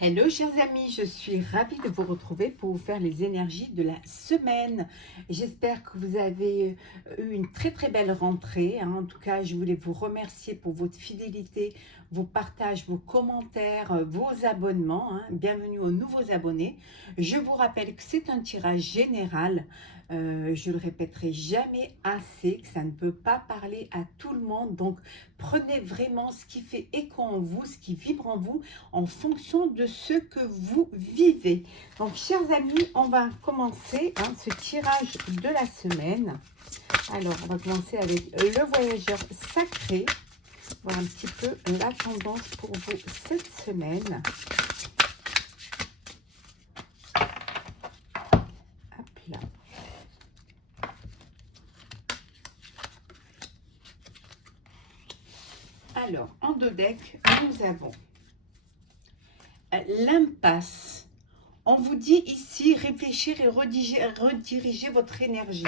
Hello chers amis, je suis ravie de vous retrouver pour vous faire les énergies de la semaine. J'espère que vous avez eu une très belle rentrée. En tout cas, je voulais vous remercier pour votre fidélité, vos partages, vos commentaires, vos abonnements. Bienvenue aux nouveaux abonnés. Je vous rappelle que c'est un tirage général. Je le répéterai jamais assez, que ça ne peut pas parler à tout le monde. Donc, prenez vraiment ce qui fait écho en vous, ce qui vibre en vous, en fonction de ce que vous vivez. Donc, chers amis, on va commencer ce tirage de la semaine. Alors, on va commencer avec le voyageur sacré. Voir un petit peu la tendance pour vous cette semaine. Hop là. Alors, en deux decks, nous avons l'impasse. On vous dit ici, réfléchir et rediriger votre énergie.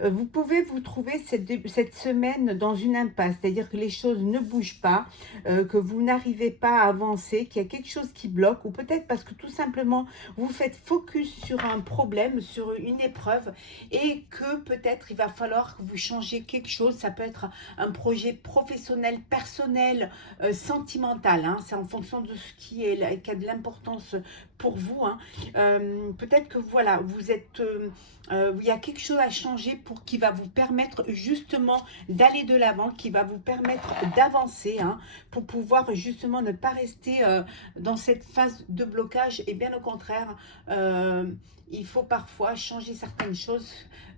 Vous pouvez vous trouver cette semaine dans une impasse, c'est-à-dire que les choses ne bougent pas, que vous n'arrivez pas à avancer, qu'il y a quelque chose qui bloque, ou peut-être parce que tout simplement vous faites focus sur un problème, sur une épreuve, et que peut-être il va falloir que vous changiez quelque chose. Ça peut être un projet professionnel, personnel, sentimental, c'est en fonction de ce qui a de l'importance pour vous. Peut-être que voilà, vous êtes... il y a quelque chose à changer qui va vous permettre justement d'aller de l'avant, qui va vous permettre d'avancer, pour pouvoir justement ne pas rester dans cette phase de blocage. Et bien au contraire, il faut parfois changer certaines choses,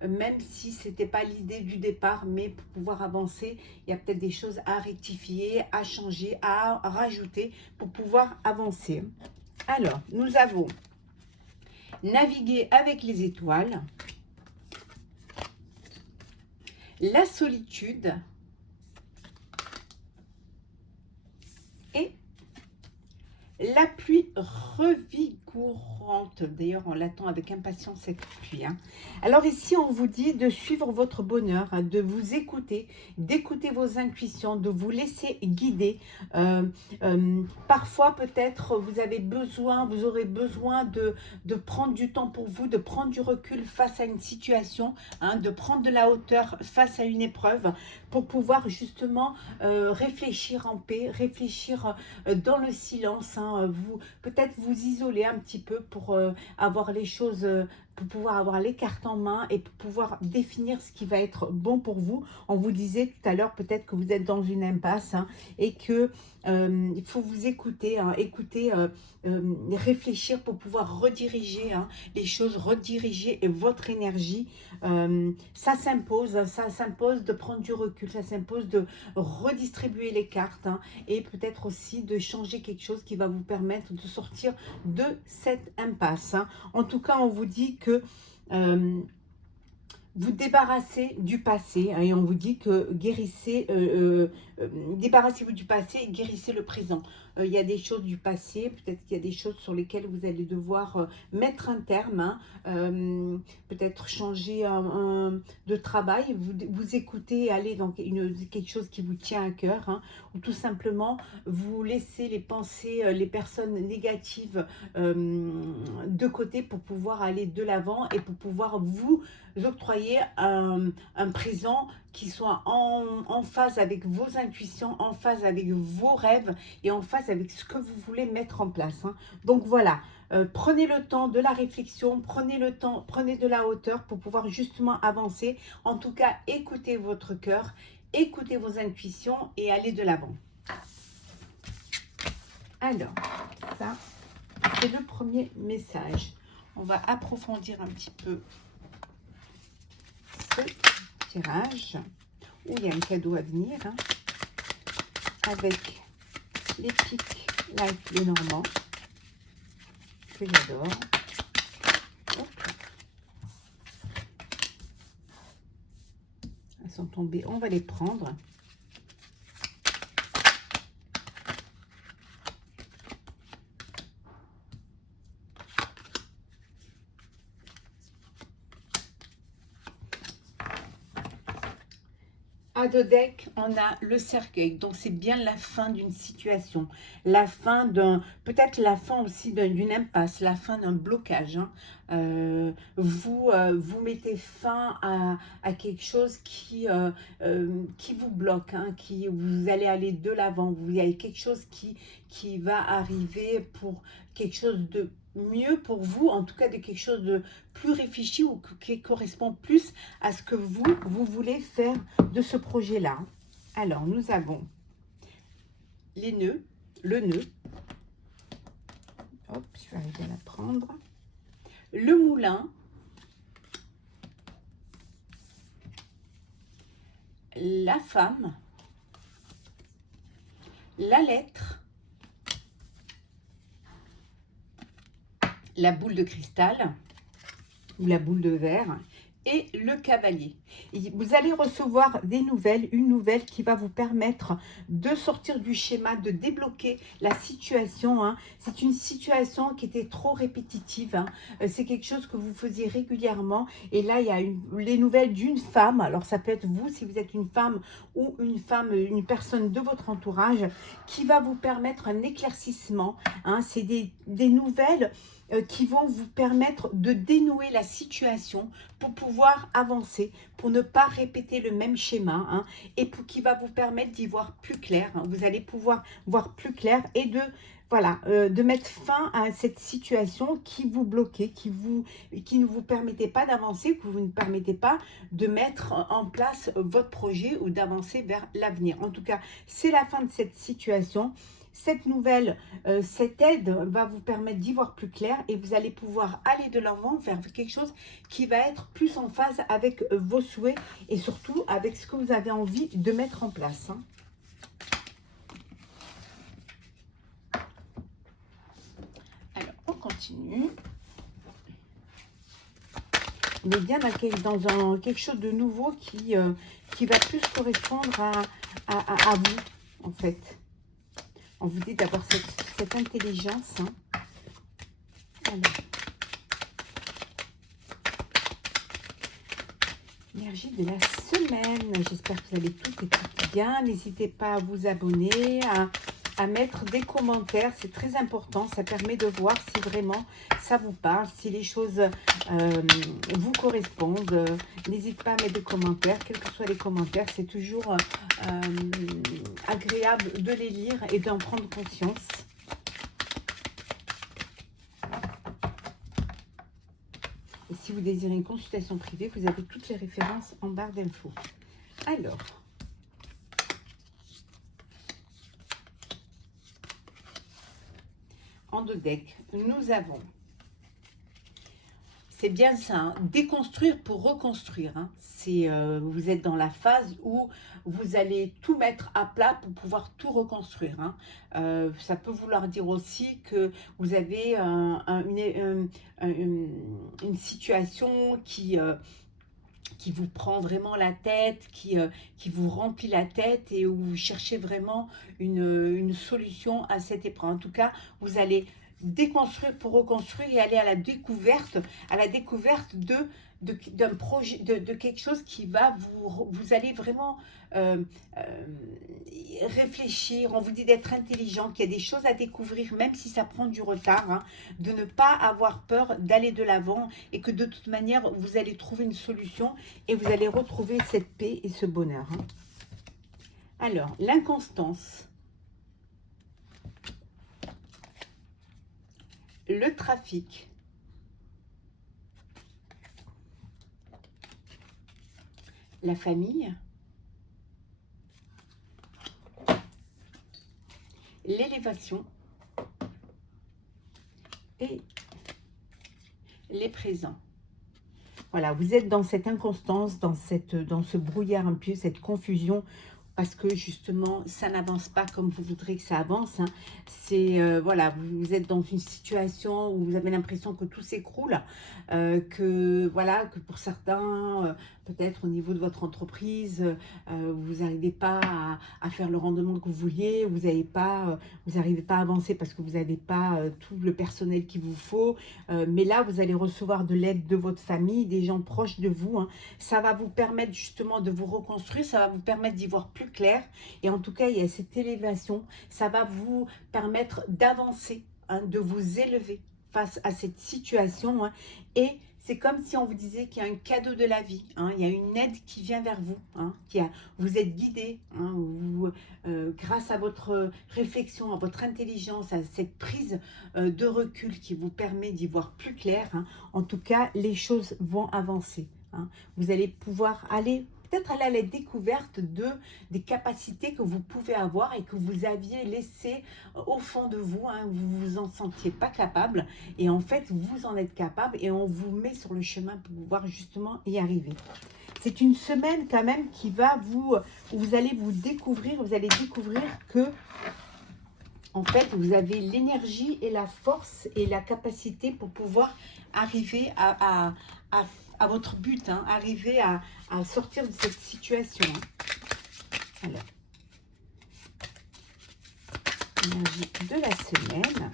même si ce n'était pas l'idée du départ, mais pour pouvoir avancer, il y a peut-être des choses à rectifier, à changer, à rajouter pour pouvoir avancer. Alors, nous avons naviguer avec les étoiles, la solitude et la pluie revigorante. D'ailleurs, on l'attend avec impatience cette pluie. Alors ici, on vous dit de suivre votre bonheur, de vous écouter, d'écouter vos intuitions, de vous laisser guider. Parfois, peut-être, vous aurez besoin de prendre du temps pour vous, de prendre du recul face à une situation, de prendre de la hauteur face à une épreuve, pour pouvoir justement réfléchir en paix, réfléchir dans le silence. Peut-être vous isoler un petit peu pour avoir les choses, pour pouvoir avoir les cartes en main et pour pouvoir définir ce qui va être bon pour vous. On vous disait tout à l'heure peut-être que vous êtes dans une impasse, et que il faut vous écouter, réfléchir pour pouvoir rediriger les choses, rediriger votre énergie. Ça s'impose de prendre du recul, ça s'impose de redistribuer les cartes, et peut-être aussi de changer quelque chose qui va vous permettre de sortir de cette impasse. En tout cas, on vous dit que vous débarrassez du passé, et on vous dit que débarrassez-vous du passé et guérissez le présent. Il y a des choses du passé, peut-être qu'il y a des choses sur lesquelles vous allez devoir mettre un terme, peut-être changer de travail, vous écoutez, aller dans quelque chose qui vous tient à cœur, ou tout simplement vous laissez les pensées, les personnes négatives de côté pour pouvoir aller de l'avant et pour pouvoir vous octroyer un présent qui soit en phase avec vos intuitions, en phase avec vos rêves et en phase avec ce que vous voulez mettre en place. Donc voilà, prenez le temps de la réflexion, prenez le temps, prenez de la hauteur pour pouvoir justement avancer. En tout cas, écoutez votre cœur, écoutez vos intuitions et allez de l'avant. Alors, ça, c'est le premier message. On va approfondir un petit peu ce tirage où il y a un cadeau à venir, avec les pics Life de Normand que j'adore. Elles sont tombées, on va les prendre. À dos deck, on a le cercueil, donc c'est bien la fin d'une situation, la fin d'un, peut-être la fin aussi d'une impasse, la fin d'un blocage, hein. Vous mettez fin à quelque chose qui vous bloque, hein, vous allez aller de l'avant, il y a quelque chose qui va arriver pour quelque chose de mieux pour vous, en tout cas de quelque chose de plus réfléchi ou qui correspond plus à ce que vous voulez faire de ce projet-là. Alors, nous avons les nœuds, le nœud. Hop, je vais arriver à la prendre. Le moulin. La femme. La lettre. La boule de cristal ou la boule de verre et le cavalier. Et vous allez recevoir des nouvelles, une nouvelle qui va vous permettre de sortir du schéma, de débloquer la situation, hein. C'est une situation qui était trop répétitive, hein. C'est quelque chose que vous faisiez régulièrement et là il y a les nouvelles d'une femme. Alors ça peut être vous si vous êtes une femme ou une personne de votre entourage qui va vous permettre un éclaircissement, hein. C'est des nouvelles qui vont vous permettre de dénouer la situation pour pouvoir avancer, pour ne pas répéter le même schéma, hein, et qui va vous permettre d'y voir plus clair, hein. Vous allez pouvoir voir plus clair et de mettre fin à cette situation qui vous bloquait, qui ne vous permettait pas d'avancer, que vous ne permettez pas de mettre en place votre projet ou d'avancer vers l'avenir. En tout cas, c'est la fin de cette situation. Cette nouvelle, cette aide va vous permettre d'y voir plus clair et vous allez pouvoir aller de l'avant vers quelque chose qui va être plus en phase avec vos souhaits et surtout avec ce que vous avez envie de mettre en place, hein. Alors, on continue. On est bien dans quelque chose de nouveau qui va plus correspondre à vous, en fait. On vous dit d'avoir cette intelligence, hein. Alors. Énergie de la semaine. J'espère que vous allez toutes et toutes bien. N'hésitez pas à vous abonner, à mettre des commentaires. C'est très important. Ça permet de voir si vraiment ça vous parle, si les choses vous correspondent. N'hésitez pas à mettre des commentaires. Quels que soient les commentaires, c'est toujours agréable de les lire et d'en prendre conscience. Et si vous désirez une consultation privée, vous avez toutes les références en barre d'infos. Alors, en deux decks, nous avons, c'est bien ça, hein, déconstruire pour reconstruire, hein. Vous êtes dans la phase où vous allez tout mettre à plat pour pouvoir tout reconstruire, hein. Ça peut vouloir dire aussi que vous avez une situation qui vous prend vraiment la tête, qui vous remplit la tête et où vous cherchez vraiment une solution à cette épreuve. En tout cas, vous allez déconstruire pour reconstruire et aller à la découverte d'un projet, de quelque chose qui va vous allez vraiment réfléchir. On vous dit d'être intelligent, qu'il y a des choses à découvrir, même si ça prend du retard, hein, de ne pas avoir peur d'aller de l'avant et que de toute manière, vous allez trouver une solution et vous allez retrouver cette paix et ce bonheur, hein. Alors, l'inconstance, le trafic, la famille, l'élévation et les présents. Voilà, vous êtes dans cette inconstance, dans ce brouillard un peu, cette confusion parce que justement, ça n'avance pas comme vous voudrez que ça avance. Hein. C'est, voilà, vous êtes dans une situation où vous avez l'impression que tout s'écroule, que, voilà, que pour certains, peut-être au niveau de votre entreprise, vous n'arrivez pas à faire le rendement que vous vouliez, vous n'arrivez pas à avancer parce que vous n'avez pas tout le personnel qu'il vous faut. Mais là, vous allez recevoir de l'aide de votre famille, des gens proches de vous. Hein. Ça va vous permettre justement de vous reconstruire, ça va vous permettre d'y voir plus clair. Et en tout cas, il y a cette élévation, ça va vous permettre d'avancer, hein, de vous élever face à cette situation. Hein. Et c'est comme si on vous disait qu'il y a un cadeau de la vie, hein, il y a une aide qui vient vers vous, hein, vous êtes guidé, hein, grâce à votre réflexion, à votre intelligence, à cette prise de recul qui vous permet d'y voir plus clair. Hein. En tout cas, les choses vont avancer. Hein. Vous allez pouvoir peut-être aller à la découverte des capacités que vous pouvez avoir et que vous aviez laissées au fond de vous. Hein, vous vous en sentiez pas capable et en fait, vous en êtes capable et on vous met sur le chemin pour pouvoir justement y arriver. C'est une semaine quand même qui va vous allez vous découvrir, vous allez découvrir que en fait, vous avez l'énergie et la force et la capacité pour pouvoir arriver à votre but, hein, arriver à sortir de cette situation. Hein. Alors, énergie de la semaine.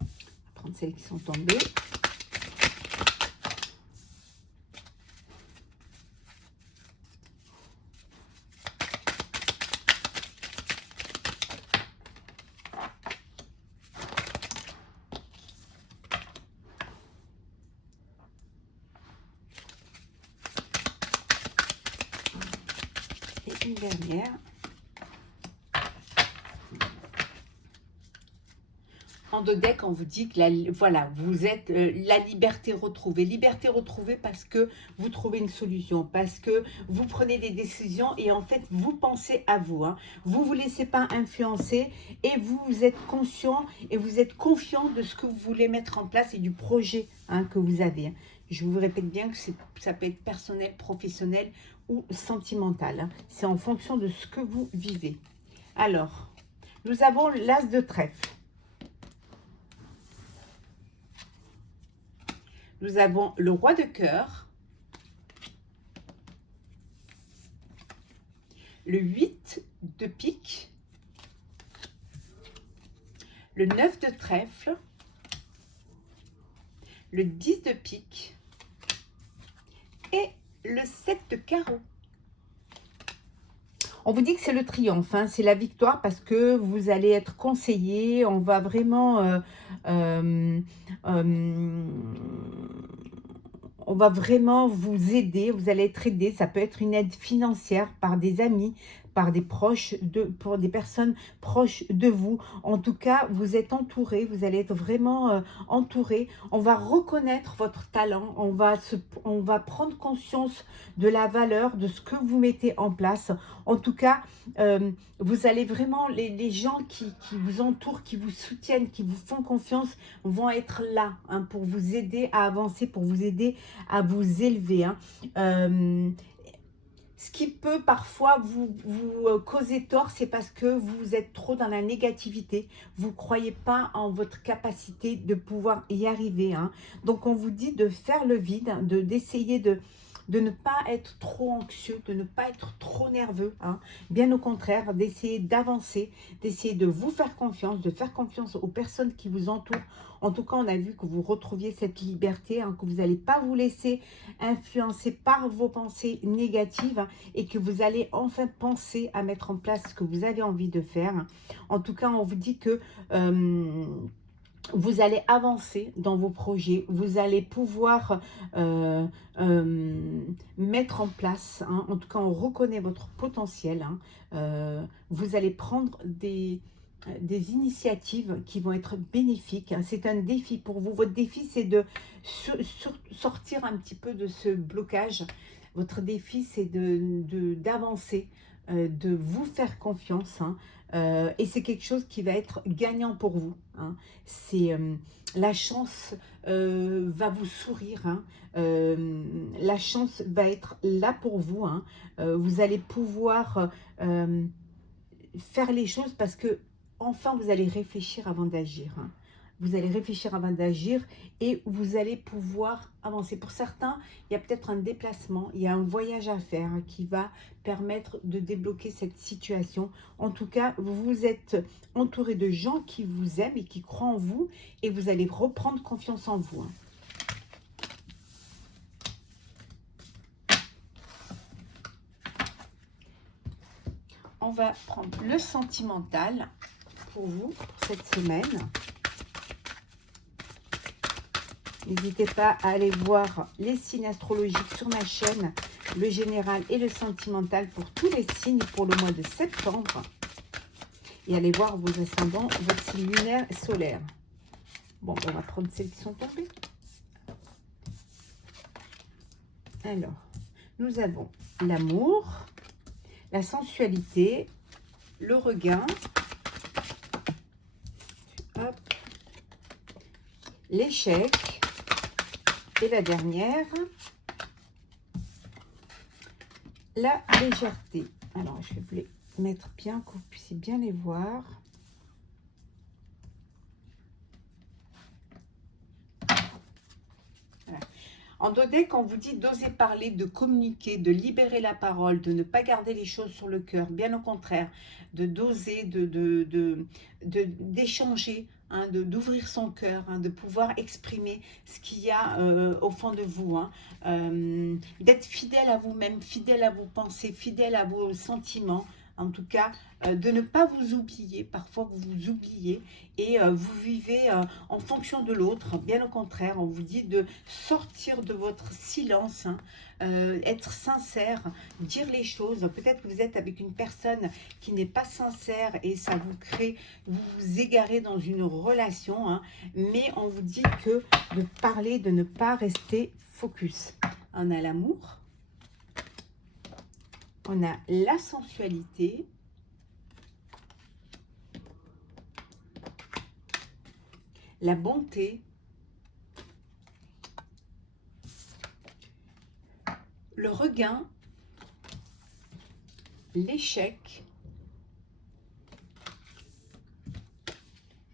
On va prendre celles qui sont tombées. Une dernière. En deux decks, on vous dit que voilà, vous êtes la liberté retrouvée. Liberté retrouvée parce que vous trouvez une solution, parce que vous prenez des décisions et en fait, vous pensez à vous. Hein. Vous ne vous laissez pas influencer et vous êtes conscient et vous êtes confiant de ce que vous voulez mettre en place et du projet, hein, que vous avez. Je vous répète bien que ça peut être personnel, professionnel ou sentimental. Hein. C'est en fonction de ce que vous vivez. Alors, nous avons l'As de trèfle. Nous avons le Roi de cœur, le 8 de pique, le 9 de trèfle, le 10 de pique et le 7 de carreau. On vous dit que c'est le triomphe, hein, c'est la victoire parce que vous allez être conseillé, on va vraiment... on va vraiment vous aider, vous allez être aidé, ça peut être une aide financière par des amis, par des proches, pour des personnes proches de vous. En tout cas, vous êtes entouré, vous allez être vraiment entouré. On va reconnaître votre talent, on va prendre conscience de la valeur de ce que vous mettez en place. En tout cas, vous allez vraiment, les gens qui vous entourent, qui vous soutiennent, qui vous font confiance, vont être là, hein, pour vous aider à avancer, pour vous aider à vous élever. Hein. Ce qui peut parfois vous causer tort, c'est parce que vous êtes trop dans la négativité. Vous ne croyez pas en votre capacité de pouvoir y arriver. Hein. Donc, on vous dit de faire le vide, hein, d'essayer de ne pas être trop anxieux, de ne pas être trop nerveux. Hein. Bien au contraire, d'essayer d'avancer, d'essayer de vous faire confiance, de faire confiance aux personnes qui vous entourent. En tout cas, on a vu que vous retrouviez cette liberté, hein, que vous n'allez pas vous laisser influencer par vos pensées négatives, hein, et que vous allez enfin penser à mettre en place ce que vous avez envie de faire. En tout cas, on vous dit que... vous allez avancer dans vos projets, vous allez pouvoir mettre en place, hein, en tout cas on reconnaît votre potentiel, hein, vous allez prendre des initiatives qui vont être bénéfiques. Hein. C'est un défi pour vous. Votre défi, c'est de sortir un petit peu de ce blocage. Votre défi, c'est d'avancer, de vous faire confiance, hein, et c'est quelque chose qui va être gagnant pour vous, hein. C'est la chance va vous sourire, hein. La chance va être là pour vous, hein. Vous allez pouvoir faire les choses parce que enfin vous allez réfléchir avant d'agir, hein. Vous allez réfléchir avant d'agir et vous allez pouvoir avancer. Pour certains, il y a peut-être un déplacement, il y a un voyage à faire, hein, qui va permettre de débloquer cette situation. En tout cas, vous êtes entouré de gens qui vous aiment et qui croient en vous et vous allez reprendre confiance en vous, hein. On va prendre le sentimental pour vous, pour cette semaine. N'hésitez pas à aller voir les signes astrologiques sur ma chaîne, le général et le sentimental pour tous les signes pour le mois de septembre. Et allez voir vos ascendants, votre signe lunaire et solaire. Bon, on va prendre celles qui sont tombées. Alors, nous avons l'amour, la sensualité, le regain, l'échec, et la dernière, la légèreté. Alors, je vais vous les mettre bien, que vous puissiez bien les voir. Voilà. En dodec, on vous dit d'oser parler, de communiquer, de libérer la parole, de ne pas garder les choses sur le cœur, bien au contraire, de d'oser, d'échanger, hein, d'ouvrir son cœur, hein, de pouvoir exprimer ce qu'il y a au fond de vous, hein, d'être fidèle à vous-même, fidèle à vos pensées, fidèle à vos sentiments. En tout cas, de ne pas vous oublier. Parfois, vous vous oubliez et vous vivez en fonction de l'autre. Bien au contraire, on vous dit de sortir de votre silence, hein, être sincère, dire les choses. Peut-être que vous êtes avec une personne qui n'est pas sincère et ça vous crée, vous vous égarez dans une relation, hein, mais on vous dit que de parler, de ne pas rester focus. On a l'amour. On a la sensualité, la bonté, le regain, l'échec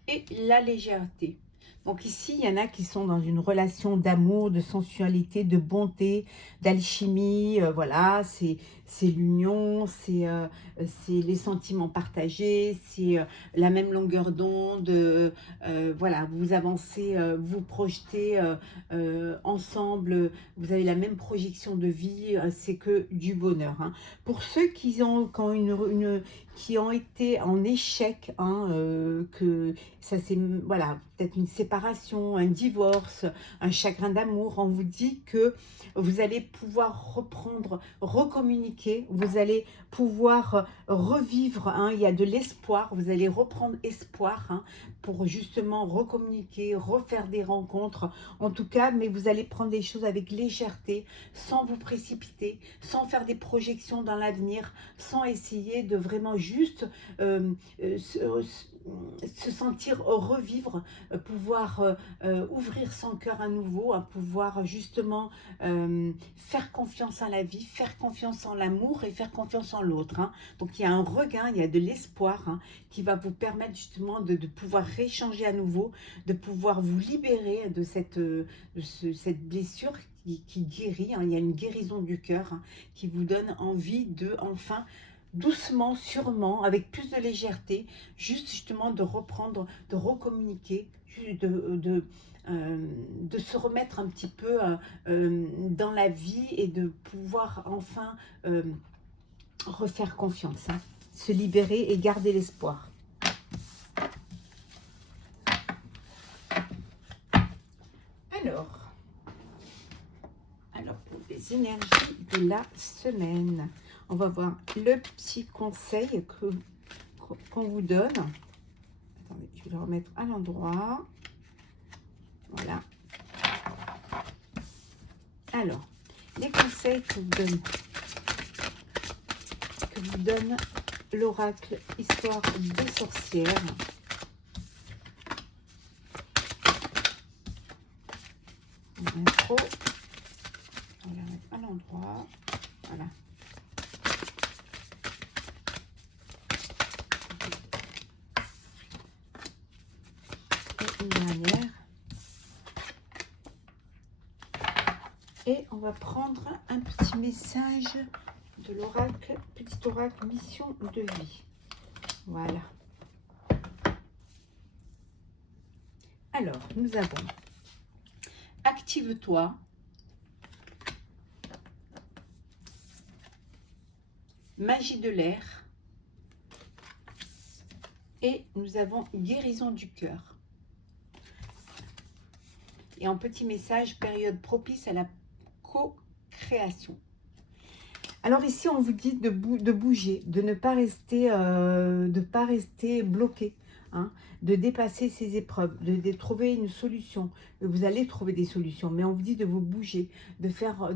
et la légèreté. Donc ici, il y en a qui sont dans une relation d'amour, de sensualité, de bonté, d'alchimie. Voilà, c'est l'union, c'est les sentiments partagés, c'est la même longueur d'onde. Voilà, vous avancez, vous projetez ensemble, vous avez la même projection de vie, c'est que du bonheur, hein. Pour ceux qui ont qui ont été en échec, hein, que ça c'est, voilà, peut-être une séparation, un divorce, un chagrin d'amour, on vous dit que vous allez pouvoir reprendre, recommuniquer, vous allez pouvoir revivre, hein, il y a de l'espoir, vous allez reprendre espoir, hein, pour justement recommuniquer, refaire des rencontres, en tout cas, mais vous allez prendre les choses avec légèreté, sans vous précipiter, sans faire des projections dans l'avenir, sans essayer de vraiment juste se sentir revivre, pouvoir ouvrir son cœur à nouveau, à pouvoir justement faire confiance en la vie, faire confiance en l'amour et faire confiance en l'autre, hein. Donc il y a un regain, il y a de l'espoir, hein, qui va vous permettre justement de pouvoir rééchanger à nouveau, de pouvoir vous libérer de cette blessure qui guérit, hein. Il y a une guérison du cœur, hein, qui vous donne envie de enfin doucement, sûrement, avec plus de légèreté, juste justement de reprendre, de recommuniquer, de se remettre un petit peu dans la vie et de pouvoir enfin refaire confiance, hein, se libérer et garder l'espoir. Alors pour les énergies de la semaine, on va voir le petit conseil qu'on vous donne. Attendez, je vais le remettre à l'endroit. Voilà. Alors, les conseils que vous donne l'oracle Histoire de sorcière. Intro. On va la mettre à l'endroit. Voilà. Et une dernière. Et on va prendre un petit message de l'oracle, petit oracle mission de vie. Voilà. Alors, nous avons active-toi, magie de l'air et nous avons guérison du cœur. Et en petit message, période propice à la co-création. Alors ici, on vous dit de bouger, de ne pas rester, bloqué, hein, de dépasser ces épreuves, de trouver une solution. Vous allez trouver des solutions, mais on vous dit de vous bouger, de faire,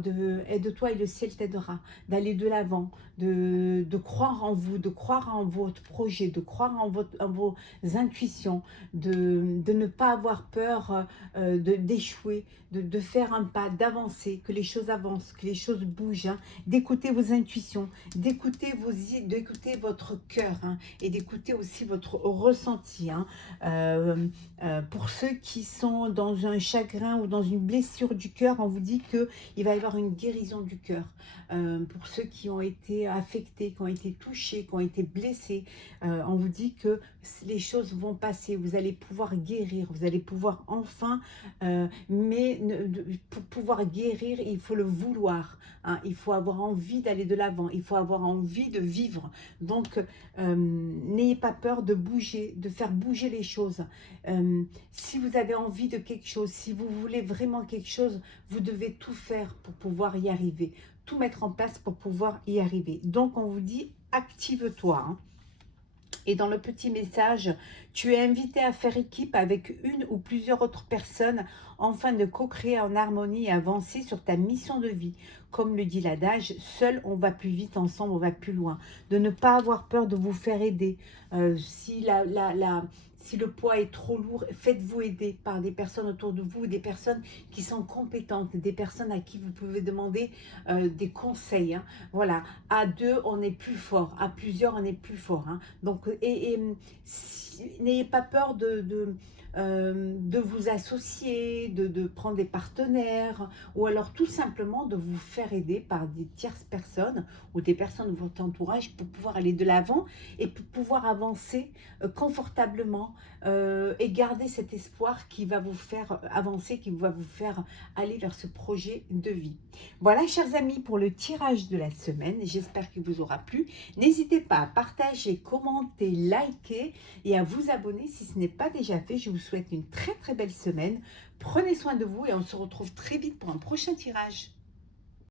aide-toi et le ciel t'aidera, d'aller de l'avant, de croire en vous, de croire en votre projet, de croire en vos intuitions, de ne pas avoir peur d'échouer, de faire un pas, d'avancer, que les choses avancent, que les choses bougent, hein, d'écouter vos intuitions, d'écouter votre cœur, hein, et d'écouter aussi votre ressenti, hein. Pour ceux qui sont dans un chagrin ou dans une blessure du cœur, on vous dit qu'il va y avoir une guérison du cœur. Pour ceux qui ont été affectés, qui ont été touchés, qui ont été blessés, on vous dit que les choses vont passer, vous allez pouvoir guérir, vous allez pouvoir enfin, mais pour pouvoir guérir, il faut le vouloir, hein, il faut avoir envie d'aller de l'avant, il faut avoir envie de vivre. Donc, n'ayez pas peur de bouger, de faire bouger les choses. Si vous avez envie de quelque chose, si vous voulez vraiment quelque chose, vous devez tout faire pour pouvoir y arriver, tout mettre en place pour pouvoir y arriver. Donc, on vous dit, active-toi, hein. Et dans le petit message, tu es invité à faire équipe avec une ou plusieurs autres personnes afin de co-créer en harmonie et avancer sur ta mission de vie. Comme le dit l'adage, seul on va plus vite, ensemble on va plus loin. De ne pas avoir peur de vous faire aider. Si le poids est trop lourd, faites-vous aider par des personnes autour de vous, des personnes qui sont compétentes, des personnes à qui vous pouvez demander des conseils, hein. Voilà, à deux, on est plus fort, à plusieurs, on est plus fort, hein. Donc, n'ayez pas peur de vous associer, de prendre des partenaires, ou alors tout simplement de vous faire aider par des tierces personnes ou des personnes de votre entourage pour pouvoir aller de l'avant et pour pouvoir avancer confortablement et garder cet espoir qui va vous faire avancer, qui va vous faire aller vers ce projet de vie. Voilà, chers amis, pour le tirage de la semaine. J'espère qu'il vous aura plu. N'hésitez pas à partager, commenter, liker et à vous abonner si ce n'est pas déjà fait. Je vous souhaite une très très belle semaine. Prenez soin de vous et on se retrouve très vite pour un prochain tirage.